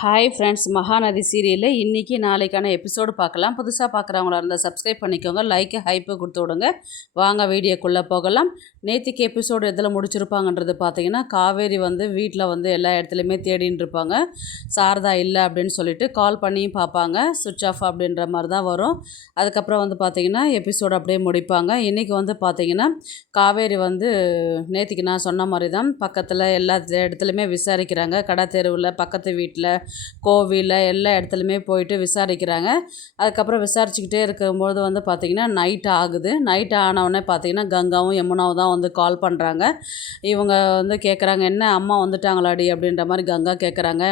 Hi friends, Mahanadi சீரியலில் இன்றைக்கி நாளைக்கான எபிசோடு பார்க்கலாம். புதுசாக பார்க்குறவங்களா இருந்தால் சப்ஸ்கிரைப் பண்ணிக்கோங்க, லைக்கு ஹைப்பு கொடுத்து விடுங்க. வாங்க வீடியோக்குள்ளே போகலாம். நேற்றுக்கு எபிசோடு எதில் முடிச்சிருப்பாங்கன்றது பார்த்தீங்கன்னா, காவேரி வீட்டில் எல்லா இடத்துலையுமே தேடின்னு இருப்பாங்க. சாரதா இல்லை அப்படின்னு சொல்லிட்டு கால் பண்ணியும் பார்ப்பாங்க. சுவிட்ச் ஆஃப் அப்படின்ற மாதிரி தான் வரும். அதுக்கப்புறம் பார்த்தீங்கன்னா எபிசோடு அப்படியே முடிப்பாங்க. இன்றைக்கி பார்த்தீங்கன்னா காவேரி நேற்றுக்கு நான் சொன்ன மாதிரி தான் பக்கத்தில் எல்லா இடத்துலையுமே விசாரிக்கிறாங்க. கடை தெருவில், பக்கத்து வீட்டில், கோவிலில், எல்லா இடத்துலையுமே போயிட்டு விசாரிக்கிறாங்க. அதுக்கப்புறம் விசாரிச்சுக்கிட்டே இருக்கும்போது பார்த்திங்கன்னா நைட் ஆகுது. நைட் ஆனவுடனே பார்த்திங்கன்னா கங்காவும் யமுனாவும் தான் கால் பண்ணுறாங்க. இவங்க கேட்குறாங்க, என்ன அம்மா வந்துட்டாங்களாடி அப்படின்ற மாதிரி கங்கா கேட்குறாங்க.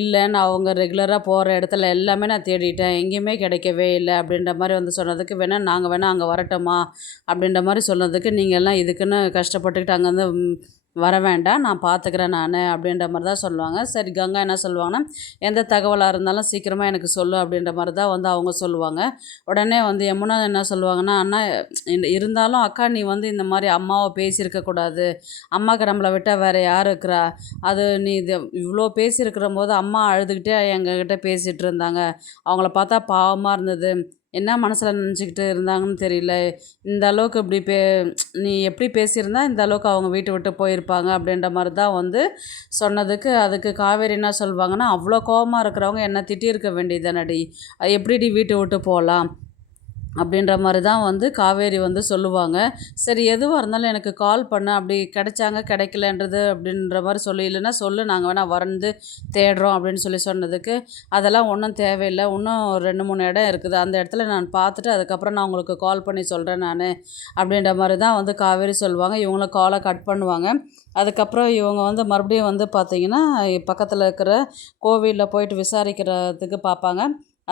இல்லைன்னு அவங்க ரெகுலராக போகிற இடத்துல எல்லாமே நான் தேடிட்டேன், எங்கேயுமே கிடைக்கவே இல்லை அப்படின்ற மாதிரி சொன்னதுக்கு, நாங்கள் வேணால் அங்கே வரட்டோமா அப்படின்ற மாதிரி சொன்னதுக்கு, நீங்கள் எல்லாம் இதுக்குன்னு கஷ்டப்பட்டுக்கிட்டு அங்கேருந்து வர வேண்டாம், நான் பார்த்துக்கிறேன் நான் அப்படின்ற மாதிரி தான் சொல்லுவாங்க. சரி, கங்கா என்ன சொல்லுவாங்கன்னா, எந்த தகவலாக இருந்தாலும் சீக்கிரமாக எனக்கு சொல்லு அப்படின்ற மாதிரி தான் அவங்க சொல்லுவாங்க. உடனே யமுனா என்ன சொல்லுவாங்கன்னா, அண்ணா இருந்தாலும் அக்கா நீ இந்த மாதிரி அம்மாவை பேசியிருக்கக்கூடாது, அம்மாவுக்கு நம்மளை விட்டால் வேறு யார் இருக்கிறா, அது நீ இது இவ்வளோ பேசியிருக்கிற போது அம்மா அழுதுகிட்டே எங்ககிட்ட பேசிகிட்டு இருந்தாங்க, அவங்கள பார்த்தா பாவமாக இருந்தது, என்ன மனசில் நினச்சிக்கிட்டு இருந்தாங்கன்னு தெரியல, இந்த அளவுக்கு இப்படி நீ எப்படி பேசியிருந்தா இந்த அளவுக்கு அவங்க வீட்டை விட்டு போயிருப்பாங்க அப்படின்ற மாதிரி தான் சொன்னதுக்கு, அதுக்கு காவேரி என்ன சொல்லுவாங்கன்னா, அவ்வளோ கோபமாக இருக்கிறவங்க என்ன திட்டியிருக்க வேண்டியதானடி, எப்படிடி வீட்டை விட்டு போகலாம் அப்படின்ற மாதிரி தான் காவேரி சொல்லுவாங்க. சரி, எதுவாக இருந்தாலும் எனக்கு கால் பண்ண, அப்படி கிடைச்சாங்க கிடைக்கலன்றது அப்படின்ற மாதிரி சொல்லி, இல்லைன்னா சொல்லு, நாங்கள் வேணால் தேடுறோம் அப்படின்னு சொன்னதுக்கு, அதெல்லாம் ஒன்றும் தேவையில்லை, இன்னும் 2-3 இடம் இருக்குது, அந்த இடத்துல நான் பார்த்துட்டு அதுக்கப்புறம் நான் உங்களுக்கு கால் பண்ணி சொல்கிறேன் நான் அப்படின்ற மாதிரி தான் காவேரி சொல்லுவாங்க. இவங்களும் காலை கட் பண்ணுவாங்க. அதுக்கப்புறம் இவங்க மறுபடியும் பார்த்திங்கன்னா பக்கத்தில் இருக்கிற கோவிலில் போயிட்டு விசாரிக்கிறதுக்கு பார்ப்பாங்க.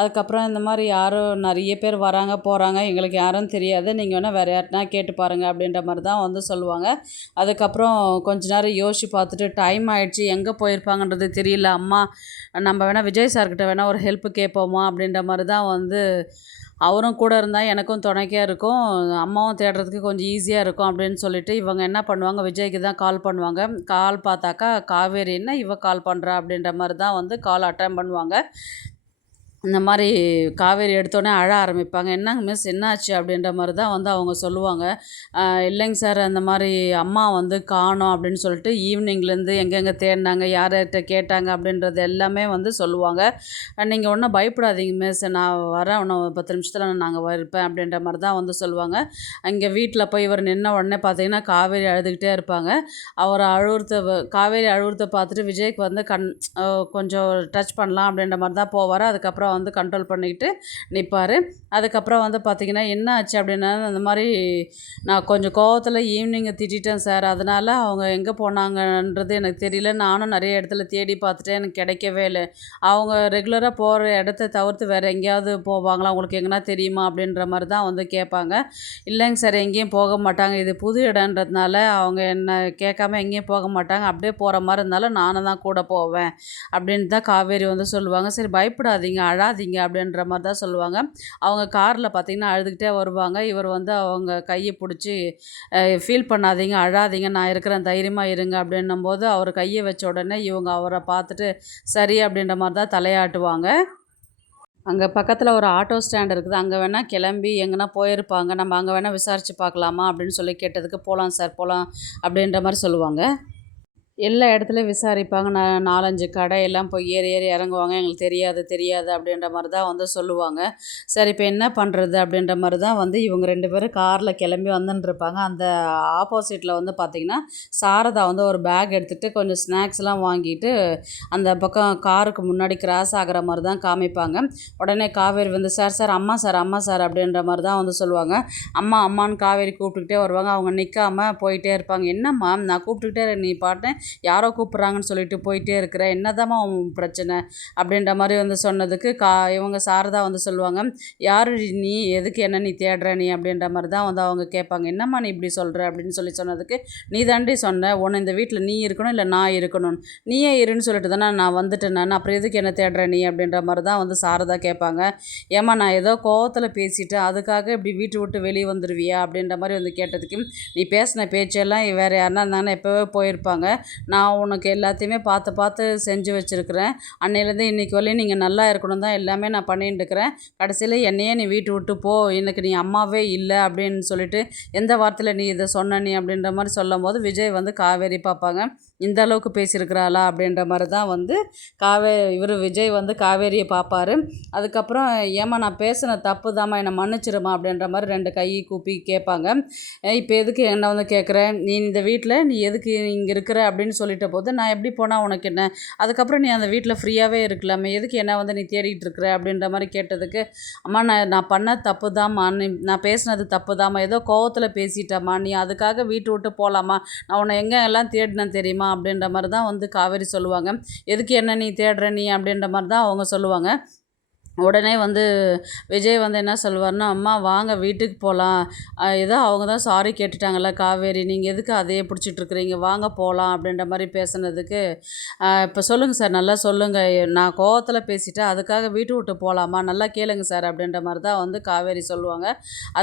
அதுக்கப்புறம் இந்த மாதிரி யாரும் நிறைய பேர் வராங்க போகிறாங்க, எங்களுக்கு யாரும் தெரியாது, நீங்கள் வேணால் வேறு யார்ட்டனா கேட்டு பாருங்கள் அப்படின்ற மாதிரி தான் சொல்லுவாங்க. அதுக்கப்புறம் கொஞ்ச நேரம் யோசித்து பார்த்துட்டு, டைம் ஆகிடுச்சு, எங்கே போயிருப்பாங்கன்றது தெரியல அம்மா, நம்ம வேணால் விஜய் சார்கிட்ட வேணால் ஒரு ஹெல்ப்பு கேட்போமா அப்படின்ற மாதிரி தான் அவரும் கூட இருந்தால் எனக்கும் துணைக்கையாக இருக்கும், அம்மாவும் தேடுறதுக்கு கொஞ்சம் ஈஸியாக இருக்கும் அப்படின்னு சொல்லிட்டு இவங்க என்ன பண்ணுவாங்க, விஜய்க்கு தான் கால் பண்ணுவாங்க. கால் பார்த்தாக்கா காவேரி என்ன இவ கால் பண்ணுறா அப்படின்ற மாதிரி தான் கால் அட்டன் பண்ணுவாங்க. இந்த மாதிரி காவேரி எடுத்தோடனே அழ ஆரம்பிப்பாங்க. என்னங்க மிஸ் என்னாச்சு அப்படின்ற மாதிரி தான் அவங்க சொல்லுவாங்க. இல்லைங்க சார், அந்த மாதிரி அம்மா காணோம் அப்படின்னு சொல்லிட்டு ஈவினிங்லேருந்து எங்கெங்கே தேடினாங்க, யார்கிட்ட கேட்டாங்க அப்படின்றது எல்லாமே சொல்லுவாங்க. நீங்கள் ஒன்றும் பயப்படாதீங்க மிஸ், நான் வரேன், இன்னும் 10 நிமிஷத்தில் நாங்கள் இருப்பேன் அப்படின்ற மாதிரி தான் சொல்லுவாங்க. அங்கே வீட்டில் போய் இவர் நின்ன உடனே பார்த்தீங்கன்னா காவேரி அழுதுகிட்டே இருப்பாங்க. அவர் காவேரி அழுவுறத பார்த்துட்டு விஜய்க்கு கொஞ்சம் டச் பண்ணலாம் அப்படின்ற மாதிரி தான் போவார். அதுக்கப்புறம் கண்ட்ரோல் பண்ணிக்கிட்டு நிற்பார். அதுக்கப்புறம் பார்த்திங்கன்னா என்ன ஆச்சு அப்படின்னா, அந்த மாதிரி நான் கொஞ்சம் கோவத்தில் ஈவினிங்கை திட்டேன் சார், அதனால் அவங்க எங்கே போனாங்கன்றது எனக்கு தெரியல, நானும் நிறைய இடத்துல தேடி பார்த்துட்டேன், எனக்கு கிடைக்கவே இல்லை, அவங்க ரெகுலராக போகிற இடத்த தவிர்த்து வேறு எங்கேயாவது போவாங்களா, உங்களுக்கு எங்கன்னா தெரியுமா அப்படின்ற மாதிரி தான் கேட்பாங்க. இல்லைங்க சார், எங்கேயும் போக மாட்டாங்க, இது புது இடன்றதுனால அவங்க என்னை கேட்காம எங்கேயும் போக மாட்டாங்க, அப்படியே போகிற மாதிரி இருந்தாலும் நானும் தான் கூட போவேன் அப்படின்னு தான் காவேரி சொல்லுவாங்க. சரி, பயப்படாதீங்க, அழாதீங்க அப்படின்ற மாதிரி தான் சொல்லுவாங்க. அவங்க காரில் பார்த்திங்கன்னா அழுதுகிட்டே வருவாங்க. இவர் அவங்க கையை பிடிச்சி, ஃபீல் பண்ணாதீங்க, அழாதீங்க, நான் இருக்கிறேன், தைரியமாக இருங்க அப்படின்னும் போது அவர் கையை வச்ச உடனே இவங்க அவரை பார்த்துட்டு சரி அப்படின்ற மாதிரி தான் தலையாட்டுவாங்க. அங்கே பக்கத்தில் ஒரு ஆட்டோ ஸ்டாண்ட் இருக்குது, அங்கே வேணால் கிளம்பி எங்கன்னா போயிருப்பாங்க, நம்ம அங்கே வேணால் விசாரித்து பார்க்கலாமா அப்படின்னு சொல்லி கேட்டதுக்கு, போகலாம் சார் போகலாம் அப்படின்ற மாதிரி சொல்லுவாங்க. எல்லா இடத்துலையும் விசாரிப்பாங்க. 4-5 கடையெல்லாம் போய் ஏறி ஏறி இறங்குவாங்க. எங்களுக்கு தெரியாது அப்படின்ற மாதிரி தான் சொல்லுவாங்க. சரி, இப்போ என்ன பண்ணுறது அப்படின்ற மாதிரி தான் இவங்க 2 பேரும் காரில் கிளம்பி வந்துட்டுருப்பாங்க. அந்த ஆப்போசிட்டில் பார்த்திங்கன்னா சாரதா ஒரு பேக் எடுத்துகிட்டு கொஞ்சம் ஸ்நாக்ஸ்லாம் வாங்கிட்டு அந்த பக்கம் காருக்கு முன்னாடி கிராஸ் ஆகிற மாதிரி தான் காமிப்பாங்க. உடனே காவேரி சார் அம்மா சார் அப்படின்ற மாதிரி தான் சொல்லுவாங்க. அம்மான்னு காவேரி கூப்பிட்டுக்கிட்டே வருவாங்க. அவங்க நிற்காமல் போயிட்டே இருப்பாங்க. என்னம்மா, நான் கூப்பிட்டுக்கிட்டே நீ பாட்டேன் யாரோ கூப்பிட்றாங்கன்னு சொல்லிட்டு போயிட்டே இருக்கிற, என்னதாம்மா உன் பிரச்சனை அப்படின்ற மாதிரி சொன்னதுக்கு இவங்க சாரதா சொல்லுவாங்க, யார் நீ, எதுக்கு என்ன நீ தேடுற நீ அப்படின்ற மாதிரி தான் அவங்க கேட்பாங்க. என்னம்மா நீ இப்படி சொல்கிற அப்படின்னு சொன்னதுக்கு, நீ தாண்டி சொன்ன உன்னை இந்த வீட்டில் நீ இருக்கணும் இல்லை நான் இருக்கணும், நீயே இருன்னு சொல்லிட்டு தானே நான் வந்துட்டேன், நான் அப்புறம் எதுக்கு என்ன தேடுற நீ அப்படின்ற மாதிரி தான் சாரதா கேட்பாங்க. ஏமா, நான் ஏதோ கோவத்தில் பேசிட்டேன், அதுக்காக இப்படி வீட்டு விட்டு வெளியே வந்துடுவியா அப்படின்ற மாதிரி கேட்டதுக்கு, நீ பேசின பேச்செல்லாம் வேறு யாருன்னா இருந்தாங்கன்னா எப்போவே போயிருப்பாங்க, நான் உனக்கு எல்லாத்தையுமே பார்த்து பார்த்து செஞ்சு வச்சுருக்கிறேன். அன்னையிலேருந்து இன்றைக்கி வரையும் நீங்கள் நல்லா இருக்கணும் தான் எல்லாமே நான் பண்ணிட்டு இருக்கிறேன். கடைசியில் என்னையே நீ வீட்டு விட்டு போ, எனக்கு நீ அம்மாவே இல்லை அப்படின்னு சொல்லிட்டு எந்த வார்த்தையில் நீ இதை சொன்ன நீ அப்படின்ற மாதிரி சொல்லும் போது விஜய் வந்து காவேரி பார்ப்பாங்க. இந்த அளவுக்கு பேசியிருக்கிறாளா அப்படின்ற மாதிரி தான் வந்து இவர் விஜய் வந்து காவேரியை பார்ப்பார். அதுக்கப்புறம் ஏம்மா நான் பேசின தப்பு தாம்மா, என்னை மன்னிச்சிருமா அப்படின்ற மாதிரி 2 கை கூப்பி கேட்பாங்க. இப்போ எதுக்கு என்ன வந்து கேட்குறேன், நீ இந்த வீட்டில் நீ எதுக்கு இங்கே இருக்கிற அப்படின்னு சொல்லிட்ட போது நான் எப்படி போனால் உனக்கு என்ன, அதுக்கப்புறம் நீ அந்த வீட்டில் ஃப்ரீயாகவே இருக்கலாமே, எதுக்கு என்ன வந்து நீ தேடிட்டு இருக்கிற அப்படின்ற மாதிரி கேட்டதுக்கு, அம்மா நான் பண்ண தப்பு தாம்மா, நான் பேசினது தப்பு தாம்மா, ஏதோ கோவத்தில் பேசிட்டம்மா, நீ அதுக்காக வீட்டு விட்டு போகலாமா, நான் உன்னை எங்கே எல்லாம் தேடினேன் தெரியுமா அப்படின்ற மாதிரி தான் வந்து காவேரி சொல்லுவாங்க. எதுக்கு என்ன நீ தேடுற நீ அப்படின்ற மாதிரி தான் அவங்க சொல்லுவாங்க. உடனே வந்து விஜய் வந்து என்ன சொல்லுவார்னா, அம்மா வாங்க வீட்டுக்கு போகலாம், ஏதோ அவங்க தான் சாரி கேட்டுட்டாங்கல்ல காவேரி, நீங்கள் எதுக்கு அதையே பிடிச்சிட்ருக்குறீங்க, வாங்க போகலாம் அப்படின்ற மாதிரி பேசுனதுக்கு, இப்போ சொல்லுங்கள் சார், நல்லா சொல்லுங்கள், நான் கோவத்தில் பேசிட்டேன், அதுக்காக வீட்டு விட்டு போகலாமா, நல்லா கேளுங்க சார் அப்படின்ற மாதிரி தான் வந்து காவேரி சொல்லுவாங்க.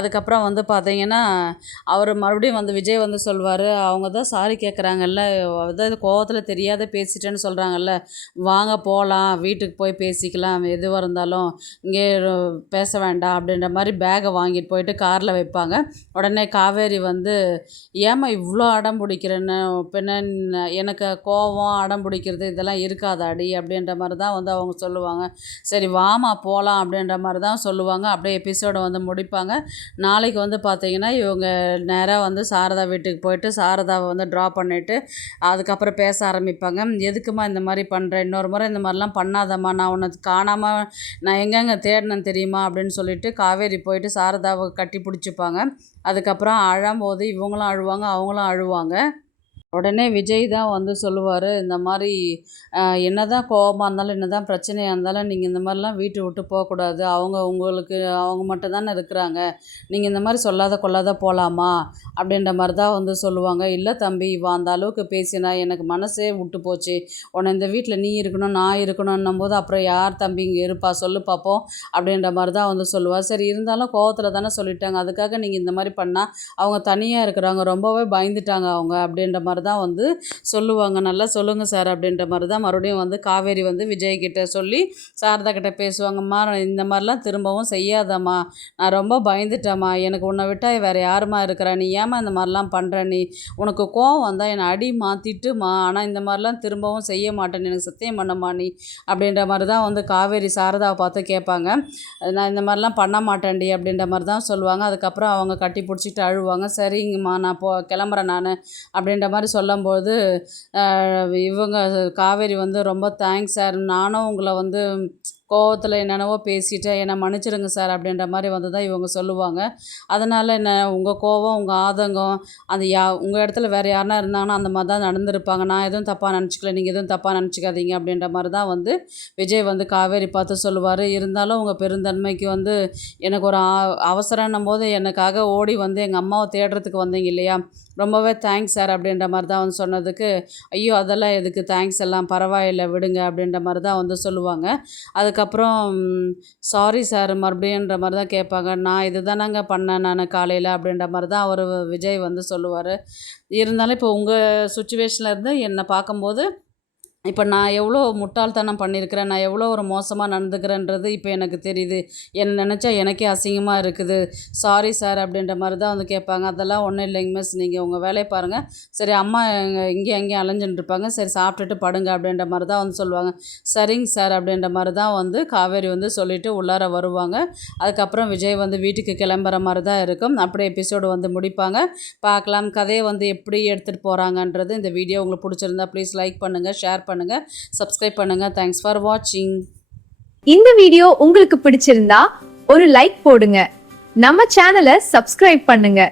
அதுக்கப்புறம் வந்து பார்த்தீங்கன்னா அவர் மறுபடியும் வந்து விஜய் வந்து சொல்வார், அவங்க தான் சாரி கேட்குறாங்கல்ல, அதாவது கோவத்தில் தெரியாத பேசிட்டேன்னு சொல்கிறாங்கல்ல, வாங்க போகலாம், வீட்டுக்கு போய் பேசிக்கலாம், எதுவாக இருந்தாலும் இங்கே பேச வேண்டாம் அப்படின்ற மாதிரி பேகை வாங்கிட்டு போயிட்டு காரில் வைப்பாங்க. உடனே காவேரி வந்து, ஏம்மா இவ்வளோ அடம் பிடிக்கிறேன்னு, பின்ன எனக்கு கோவம் அடம் பிடிக்கிறது இதெல்லாம் இருக்காதாடி அப்படின்ற மாதிரி தான் வந்து அவங்க சொல்லுவாங்க. சரி வாமா போகலாம் அப்படின்ற மாதிரி தான் சொல்லுவாங்க. அப்படியே எபிசோடை வந்து முடிப்பாங்க. நாளைக்கு வந்து பார்த்திங்கன்னா இவங்க நேராக வந்து சாரதா வீட்டுக்கு போயிட்டு சாரதாவை வந்து ட்ரா பண்ணிவிட்டு அதுக்கப்புறம் பேச ஆரம்பிப்பாங்க. எதுக்குமா இந்த மாதிரி பண்ணுற, இன்னொரு முறை இந்த மாதிரிலாம் பண்ணாதம்மா, நான் உன்னை காணாமல் நான் எங்கெங்கே தேடினேன் தெரியுமா அப்படின்னு சொல்லிட்டு காவேரி போயிட்டு சாரதாவை கட்டி பிடிச்சிப்பாங்க. அதுக்கப்புறம் அழும்போது இவங்களும் அழுவாங்க, அவங்களும் அழுவாங்க. உடனே விஜய் தான் வந்து சொல்லுவார், இந்த மாதிரி என்ன தான் கோவமாக இருந்தாலும் என்ன தான் பிரச்சனையாக இருந்தாலும் நீங்கள் இந்த மாதிரிலாம் வீட்டை விட்டு போகக்கூடாது, அவங்க மட்டும் தானே இருக்கிறாங்க, நீங்கள் இந்த மாதிரி சொல்லாத கொள்ளாத போகலாமா அப்படின்ற மாதிரி தான் வந்து சொல்லுவாங்க. இல்லை தம்பி, அந்த அளவுக்கு பேசினா எனக்கு மனசே விட்டு போச்சு, உன்னை இந்த வீட்டில் நீ இருக்கணும் நான் இருக்கணும்னும் போது அப்புறம் யார் தம்பி இங்கே இருப்பா சொல்லு பார்ப்போம் அப்படின்ற மாதிரி தான் வந்து சொல்லுவார். சரி இருந்தாலும் கோவத்தில் தானே சொல்லிட்டாங்க, அதுக்காக நீங்கள் இந்த மாதிரி பண்ணால் அவங்க தனியாக இருக்கிறாங்க, ரொம்பவே பயந்துட்டாங்க அவங்க அப்படின்ற மாதிரி தான் வந்து சொல்லுவாங்க. நல்லா சொல்லுங்கள் சார் அப்படின்ற மாதிரி தான் மறுபடியும் வந்து காவேரி வந்து விஜய்கிட்ட சொல்லி சாரதா கிட்ட பேசுவாங்கம்மா, இந்த மாதிரிலாம் திரும்பவும் செய்யாதம்மா, நான் ரொம்ப பயந்துட்டேம்மா, எனக்கு உன்னை விட்டால் வேறு யாருமா இருக்கிறா, நீ ஏமா இந்த மாதிரிலாம் பண்ணுற, நீ உனக்கு கோவம் வந்தால் என்னை அடி மாற்றிட்டுமா, ஆனால் இந்த மாதிரிலாம் திரும்பவும் செய்ய மாட்டேன்னு எனக்கு சத்தியம் பண்ணம்மா நீ அப்படின்ற மாதிரி தான் வந்து காவேரி சாரதாவை பார்த்து கேட்பாங்க. நான் இந்த மாதிரிலாம் பண்ண மாட்டேன்டி அப்படின்ற மாதிரி தான் சொல்லுவாங்க. அதுக்கப்புறம் அவங்க கட்டி பிடிச்சிட்டு அழுவாங்க. சரிங்கம்மா நான் கிளம்புறேன் நான் அப்படின்ற மாதிரி சொல்லும்போது இவங்க காவேரி வந்து ரொம்ப தேங்க்ஸ் சார், நானும் உங்களை வந்து கோவத்தில் என்னென்னவோ பேசிட்டேன், என்னை மன்னிச்சிடுங்க சார் அப்படின்ற மாதிரி வந்து தான் இவங்க சொல்லுவாங்க. அதனால் என்ன உங்கள் கோவம் உங்கள் ஆதங்கம் அந்த உங்கள் இடத்துல வேறு யாருனா இருந்தாங்கன்னா அந்த மாதிரி தான் நடந்திருப்பாங்க, நான் எதுவும் தப்பாக நினச்சிக்கல, நீங்கள் எதுவும் தப்பாக நினச்சிக்காதீங்க அப்படின்ற மாதிரி தான் வந்து விஜய் வந்து காவேரி பார்த்து சொல்லுவார். இருந்தாலும் உங்கள் பெருந்தன்மைக்கு வந்து எனக்கு ஒரு அவசரம்னும் போது எனக்காக ஓடி வந்து எங்கள் அம்மாவை தேடுறதுக்கு வந்தீங்க இல்லையா, ரொம்பவே தேங்க்ஸ் சார் அப்படின்ற மாதிரி தான் வந்து சொன்னதுக்கு, ஐயோ அதெல்லாம் எதுக்கு தேங்க்ஸ் எல்லாம் பரவாயில்லை விடுங்க அப்படின்ற மாதிரி தான் வந்து சொல்லுவாங்க. அதுக்கப்புறம் சாரி சார் மறுபடியுன்ற மாதிரி தான் கேட்பாங்க. நான் இது தானங்க பண்ணேன் நான் காலையில் அப்படின்ற மாதிரி தான் அவர் விஜய் வந்து சொல்லுவார். இருந்தாலும் இப்போ உங்கள் சுச்சுவேஷனில் இருந்து என்னை பார்க்கும்போது இப்போ நான் எவ்வளோ முட்டாள்தனம் பண்ணியிருக்கிறேன், நான் எவ்வளோ ஒரு மோசமாக நடந்துக்கிறேன்றது இப்போ எனக்கு தெரியுது, என்னை நினச்சா எனக்கே அசிங்கமாக இருக்குது, சாரி சார் அப்படின்ற மாதிரி தான் வந்து கேட்பாங்க. அதெல்லாம் ஒன்றும் இல்லைங்க மிஸ், நீங்கள் உங்கள் வேலையை பாருங்கள், சரி அம்மா இங்கேயும் அங்கேயும் அலைஞ்சுட்டு இருப்பாங்க, சரி சாப்பிட்டுட்டு படுங்க அப்படின்ற மாதிரி தான் வந்து சொல்லுவாங்க. சரிங்க சார் அப்படின்ற மாதிரி தான் வந்து காவேரி வந்து சொல்லிவிட்டு உள்ளார வருவாங்க. அதுக்கப்புறம் விஜய் வந்து வீட்டுக்கு கிளம்புற மாதிரி தான் இருக்கும். அப்படியே எபிசோடு வந்து முடிப்பாங்க. பார்க்கலாம் கதையை வந்து எப்படி எடுத்துகிட்டு போகிறாங்கன்றது. இந்த வீடியோ உங்களுக்கு பிடிச்சிருந்தா ப்ளீஸ் லைக் பண்ணுங்கள், ஷேர் பண்ணுங்க, சப்ஸ்கிரைப் பண்ணுங்க. தேங்க்ஸ் ஃபார் வாட்சிங். இந்த வீடியோ உங்களுக்கு பிடிச்சிருந்தா ஒரு லைக் போடுங்க, நம்ம சேனலை சப்ஸ்கிரைப் பண்ணுங்க.